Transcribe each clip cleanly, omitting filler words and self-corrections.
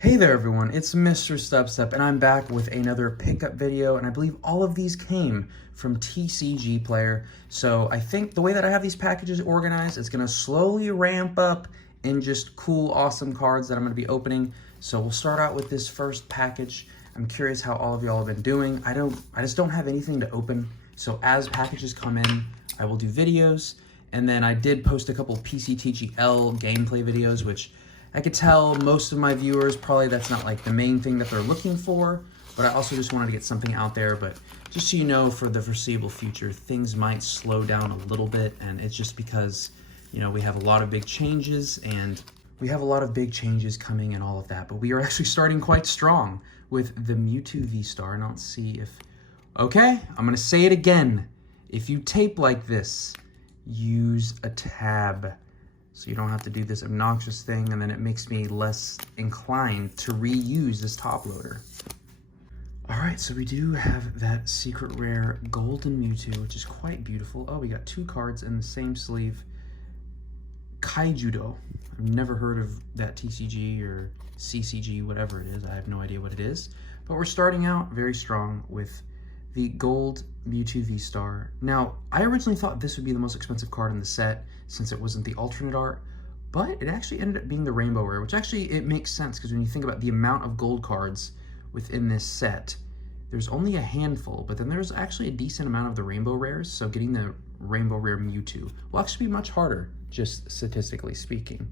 Hey there everyone, it's MisterStubstep and I'm back with another pickup video, and I believe all of these came from TCGPlayer. So I think the way that I have these packages organized, it's gonna slowly ramp up in just cool, awesome cards that I'm gonna be opening. So we'll start out with this first package. I'm curious how all of y'all have been doing. I just don't have anything to open. So as packages come in, I will do videos. And then I did post a couple PCTGL gameplay videos, which I could tell most of my viewers, probably that's not like the main thing that they're looking for, but I also just wanted to get something out there. But just so you know, for the foreseeable future, things might slow down a little bit, and it's just because, you know, we have a lot of big changes coming and all of that, but we are actually starting quite strong with the Mewtwo V-Star, and let's see if, okay, I'm gonna say it again. If you tape like this, use a tab, so you don't have to do this obnoxious thing, and then it makes me less inclined to reuse this top loader. All right, so we do have that secret rare golden Mewtwo, which is quite beautiful. Oh, we got two cards in the same sleeve. Kaijudo. I've never heard of that TCG or CCG, whatever it is. I have no idea what it is. But we're starting out very strong with the gold Mewtwo V-Star. Now, I originally thought this would be the most expensive card in the set since it wasn't the alternate art, but it actually ended up being the rainbow rare, which actually it makes sense because when you think about the amount of gold cards within this set, there's only a handful, but then there's actually a decent amount of the rainbow rares, so getting the rainbow rare Mewtwo will actually be much harder, just statistically speaking,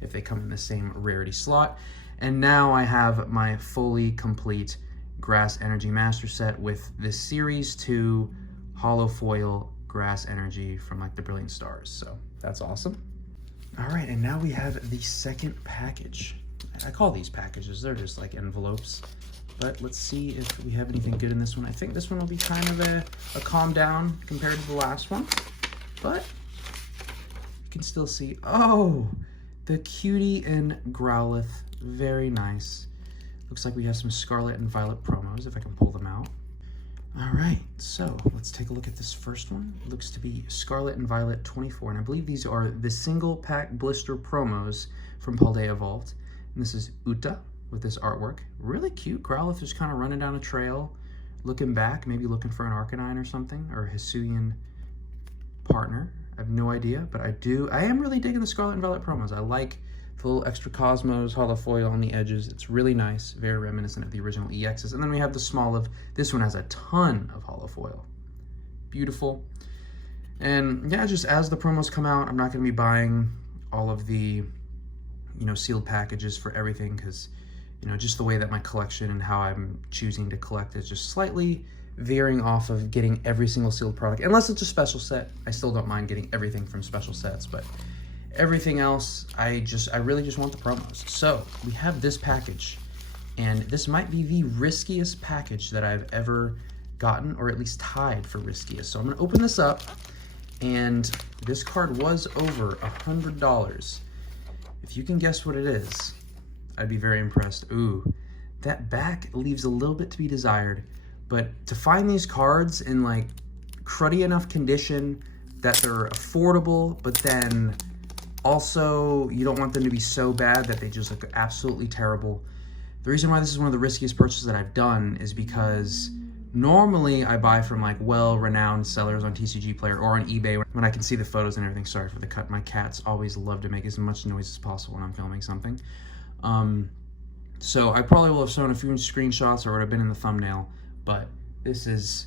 if they come in the same rarity slot. And now I have my fully complete Grass Energy Master Set with this Series 2 Holo Foil Grass Energy from like the Brilliant Stars, so that's awesome. All right, and now we have the second package. I call these packages, they're just like envelopes, but let's see if we have anything good in this one. I think this one will be kind of a calm down compared to the last one, but you can still see, oh, the Cutie and Growlithe, very nice. Looks like we have some Scarlet and Violet promos, if I can pull them out. All right, so let's take a look at this first one. It looks to be Scarlet and Violet 24, and I believe these are the single pack blister promos from Paldea Evolved. And this is Uta with this artwork. Really cute. Growlithe just kind of running down a trail, looking back, maybe looking for an Arcanine or something, or a Hisuian partner. I have no idea, but I am really digging the Scarlet and Violet promos. I like the little extra Cosmos, holo foil on the edges. It's really nice, very reminiscent of the original EXs. And then we have the small of, this one has a ton of holo foil. Beautiful. And yeah, just as the promos come out, I'm not gonna be buying all of the, you know, sealed packages for everything, because, you know, just the way that my collection and how I'm choosing to collect is just slightly veering off of getting every single sealed product. Unless it's a special set, I still don't mind getting everything from special sets, but everything else, I really just want the promos. So we have this package, and this might be the riskiest package that I've ever gotten, or at least tied for riskiest. So I'm gonna open this up, and this card was over $100. If you can guess what it is, I'd be very impressed. Ooh, that back leaves a little bit to be desired, but to find these cards in like cruddy enough condition that they're affordable, but then also you don't want them to be so bad that they just look absolutely terrible. The reason why this is one of the riskiest purchases that I've done is because normally I buy from like well-renowned sellers on TCGPlayer or on eBay when I can see the photos and everything. Sorry for the cut. My cats always love to make as much noise as possible when I'm filming something. So I probably will have shown a few screenshots or would have been in the thumbnail, but this is,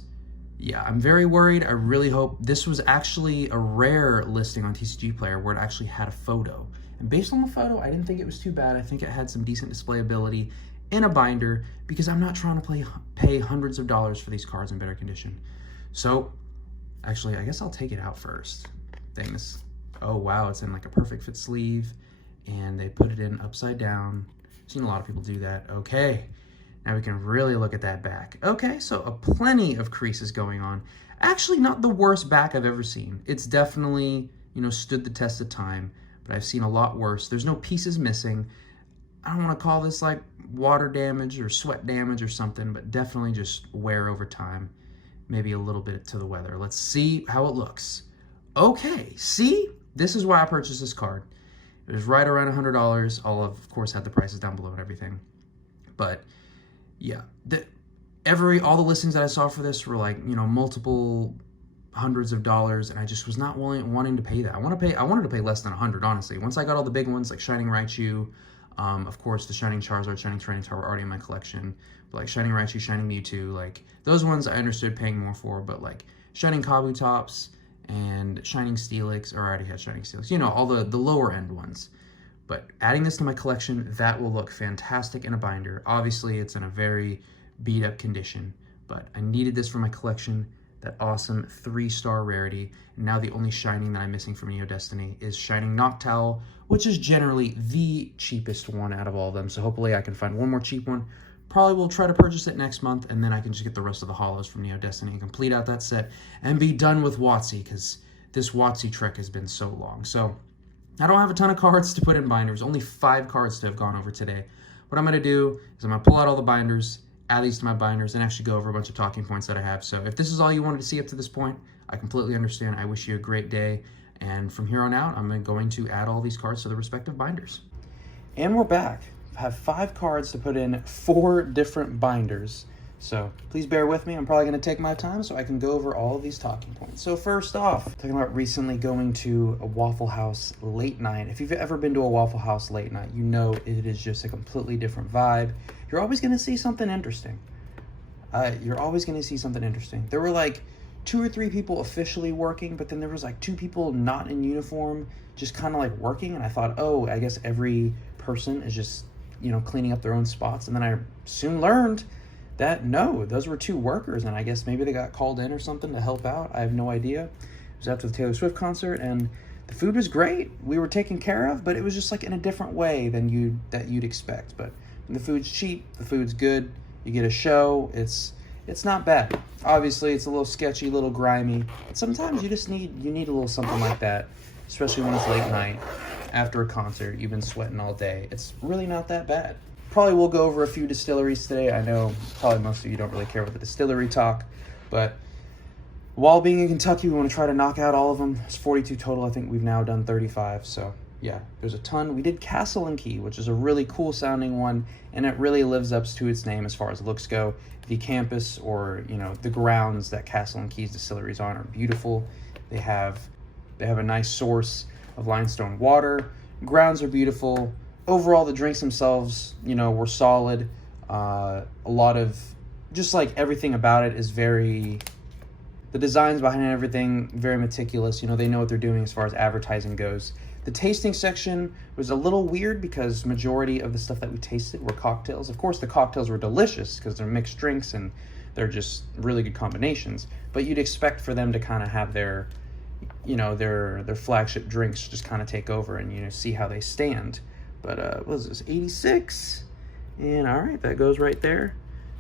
yeah, I'm very worried. I really hope this was actually a rare listing on TCGPlayer where it actually had a photo. And based on the photo, I didn't think it was too bad. I think it had some decent displayability in a binder, because I'm not trying to pay hundreds of dollars for these cards in better condition. So actually, I guess I'll take it out first. Things. Oh wow, it's in like a perfect fit sleeve, and they put it in upside down. I've seen a lot of people do that. Okay, now we can really look at that back. Okay, so plenty of creases going on. Actually, not the worst back I've ever seen. It's definitely, you know, stood the test of time, but I've seen a lot worse. There's no pieces missing. I don't want to call this like water damage or sweat damage or something, but definitely just wear over time. Maybe a little bit to the weather. Let's see how it looks. Okay, see? This is why I purchased this card. It was right around $100. I'll of course have the prices down below and everything. But yeah, all the listings that I saw for this were like, you know, multiple hundreds of dollars, and I just was not wanting to pay that. I wanted to pay less than 100, honestly. Once I got all the big ones like Shining Raichu, of course the Shining Charizard, Shining Tyranitar were already in my collection. But like Shining Raichu, Shining Mewtwo, like those ones I understood paying more for, but like Shining Kabutops and Shining Steelix, or I already had Shining Steelix, you know, all the lower end ones. But adding this to my collection, that will look fantastic in a binder. Obviously, it's in a very beat up condition, but I needed this for my collection. That awesome 3-star rarity. And now the only Shining that I'm missing from Neo Destiny is Shining Noctowl, which is generally the cheapest one out of all of them. So hopefully I can find one more cheap one. Probably will try to purchase it next month, and then I can just get the rest of the holos from Neo Destiny and complete out that set and be done with WotC, because this WotC trek has been so long. So I don't have a ton of cards to put in binders, only 5 cards to have gone over today. What I'm going to do is I'm going to pull out all the binders, add these to my binders, and actually go over a bunch of talking points that I have. So if this is all you wanted to see up to this point, I completely understand. I wish you a great day. And from here on out, I'm going to add all these cards to the respective binders. And we're back. I have 5 cards to put in 4 different binders. So please bear with me. I'm probably going to take my time so I can go over all of these talking points. So first off, talking about recently going to a Waffle House late night. If you've ever been to a Waffle House late night, you know it is just a completely different vibe. You're always going to see something interesting. You're always going to see something interesting. There were like 2 or 3 people officially working, but then there was like 2 people not in uniform, just kind of like working. And I thought, oh, I guess every person is just, you know, cleaning up their own spots. And then I soon learned that no, those were 2 workers, and I guess maybe they got called in or something to help out. I have no idea. It was after the Taylor Swift concert, and the food was great. We were taken care of, but it was just like in a different way than you'd expect. But when the food's cheap, the food's good, you get a show, it's not bad. Obviously, it's a little sketchy, a little grimy. But sometimes you need a little something like that, especially when it's late night after a concert. You've been sweating all day. It's really not that bad. Probably will go over a few distilleries today. I know probably most of you don't really care about the distillery talk, but while being in Kentucky, we want to try to knock out all of them. It's 42 total. I think we've now done 35. So yeah, there's a ton. We did Castle and Key, which is a really cool sounding one, and it really lives up to its name as far as looks go. The campus, or you know, the grounds that Castle and Key's distilleries on, are beautiful. They have a nice source of limestone water. Grounds are beautiful. Overall, the drinks themselves, you know, were solid. A lot of, just like everything about it is very, the designs behind everything, very meticulous. You know, they know what they're doing as far as advertising goes. The tasting section was a little weird because majority of the stuff that we tasted were cocktails. Of course, the cocktails were delicious because they're mixed drinks and they're just really good combinations. But you'd expect for them to kind of have their, you know, their flagship drinks just kind of take over and, you know, see how they stand. But what was this, 86? And all right, that goes right there.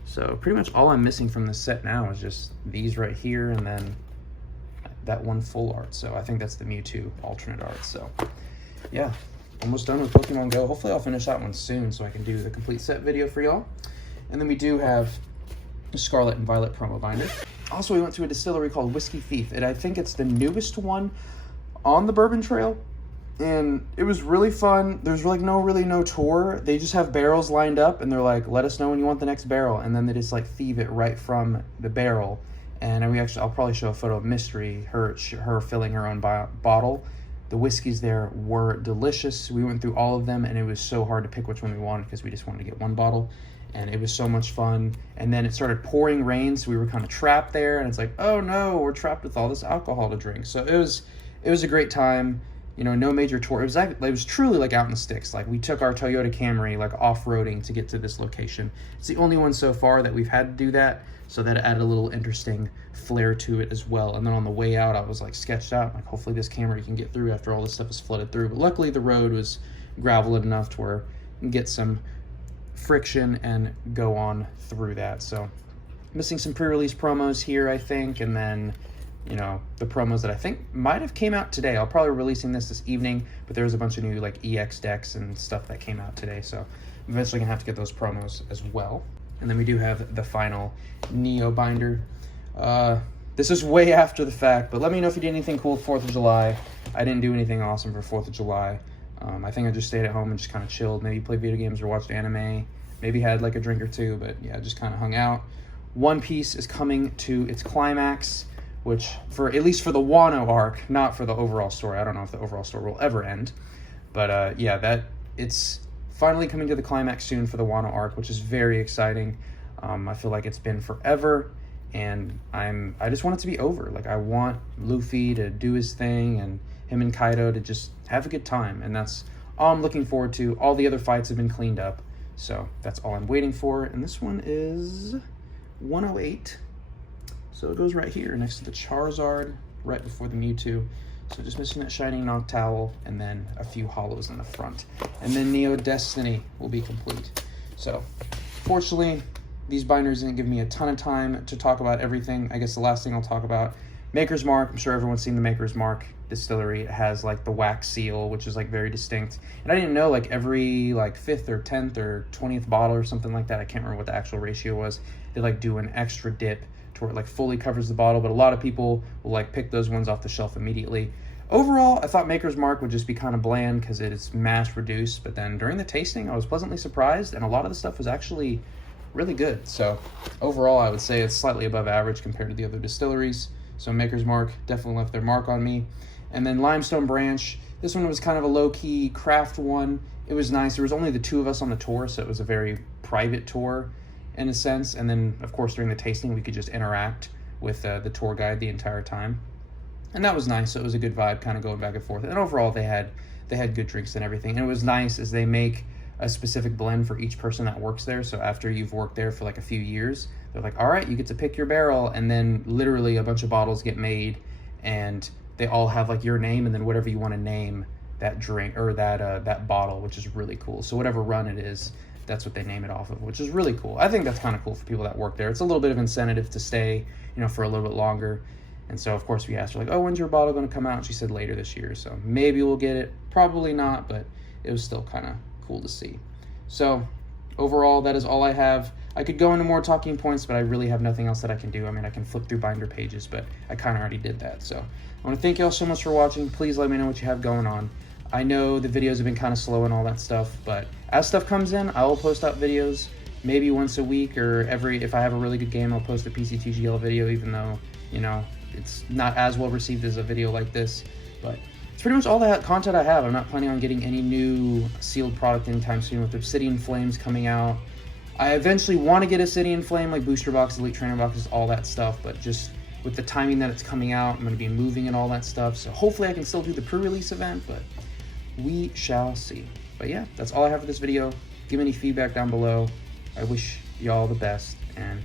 So pretty much all I'm missing from this set now is just these right here and then that one full art. So I think that's the Mewtwo alternate art. So yeah, almost done with Pokemon Go. Hopefully I'll finish that one soon so I can do the complete set video for y'all. And then we do have the Scarlet and Violet promo binder. Also, we went to a distillery called Whiskey Thief, and I think it's the newest one on the Bourbon Trail. And it was really fun. There's like no tour. They just have barrels lined up and they're like, let us know when you want the next barrel. And then they just like thieve it right from the barrel. And I'll probably show a photo of Mystery, her filling her own bottle. The whiskeys there were delicious. We went through all of them and it was so hard to pick which one we wanted because we just wanted to get one bottle. And it was so much fun. And then it started pouring rain, so we were kind of trapped there. And it's like, oh no, we're trapped with all this alcohol to drink. So it was a great time. You know, no major tour. It was truly like out in the sticks. Like we took our Toyota Camry like off-roading to get to this location. It's the only one so far that we've had to do that. So that added a little interesting flair to it as well. And then on the way out, I was like sketched out. Like hopefully this Camry can get through after all this stuff is flooded through. But luckily the road was graveled enough to where you can get some friction and go on through that. So missing some pre-release promos here, I think. And then, you know, the promos that I think might have came out today. I'll probably be releasing this evening, but there's a bunch of new like EX decks and stuff that came out today. So I'm eventually gonna have to get those promos as well. And then we do have the final Neo binder. This is way after the fact, but let me know if you did anything cool 4th of July. I didn't do anything awesome for 4th of July. I think I just stayed at home and just kind of chilled, maybe played video games or watched anime. maybe had like a drink or two, but yeah, just kind of hung out. One Piece is coming to its climax, which for at least for the Wano arc, not for the overall story. I don't know if the overall story will ever end, but yeah, it's finally coming to the climax soon for the Wano arc, which is very exciting. I feel like it's been forever, and I just want it to be over. Like, I want Luffy to do his thing and him and Kaido to just have a good time, and that's all I'm looking forward to. All the other fights have been cleaned up, so that's all I'm waiting for. And this one is 108, so it goes right here next to the Charizard, right before the Mewtwo. So just missing that Shining Noctowl, and then a few hollows in the front, and then Neo Destiny will be complete. So fortunately, these binders didn't give me a ton of time to talk about everything. I guess the last thing I'll talk about, Maker's Mark. I'm sure everyone's seen the Maker's Mark distillery. It has like the wax seal, which is like very distinct. And I didn't know, like every like 5th or 10th or 20th bottle or something like that, I can't remember what the actual ratio was, they like do an extra dip to where it like fully covers the bottle, but a lot of people will like pick those ones off the shelf immediately. Overall, I thought Maker's Mark would just be kind of bland because it is mass produced, but then during the tasting, I was pleasantly surprised, and a lot of the stuff was actually really good. So overall, I would say it's slightly above average compared to the other distilleries. So Maker's Mark definitely left their mark on me. And then Limestone Branch, this one was kind of a low-key craft one. It was nice. There was only the 2 of us on the tour, so it was a very private tour in a sense. And then, of course, during the tasting, we could just interact with the tour guide the entire time. And that was nice. So it was a good vibe, kind of going back and forth. And overall, they had good drinks and everything. And it was nice as they make a specific blend for each person that works there. So after you've worked there for like a few years, they're like, all right, you get to pick your barrel, and then literally a bunch of bottles get made, and they all have like your name and then whatever you want to name that drink or that bottle, which is really cool. So whatever run it is, that's what they name it off of, which is really cool. I think that's kind of cool for people that work there. It's a little bit of incentive to stay, for a little bit longer. And so of course we asked her like, oh, when's your bottle going to come out? And she said later this year. So maybe we'll get it, probably not, but it was still kind of cool to see. So overall, that is all I have. I could go into more talking points, but I really have nothing else that I can do. I mean, I can flip through binder pages, but I kind of already did that. So I want to thank you all so much for watching. Please let me know what you have going on. I know the videos have been kind of slow and all that stuff, but as stuff comes in, I will post out videos maybe once a week, or if I have a really good game, I'll post a PC2GL video, even though, it's not as well received as a video like this. But it's pretty much all the content I have. I'm not planning on getting any new sealed product anytime soon with Obsidian Flames coming out. I eventually want to get Obsidian Flame, like booster boxes, elite trainer boxes, all that stuff, but just with the timing that it's coming out, I'm going to be moving and all that stuff. So hopefully I can still do the pre-release event, but we shall see. But yeah, that's all I have for this video. Give me any feedback down below. I wish y'all the best, and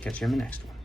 catch you in the next one.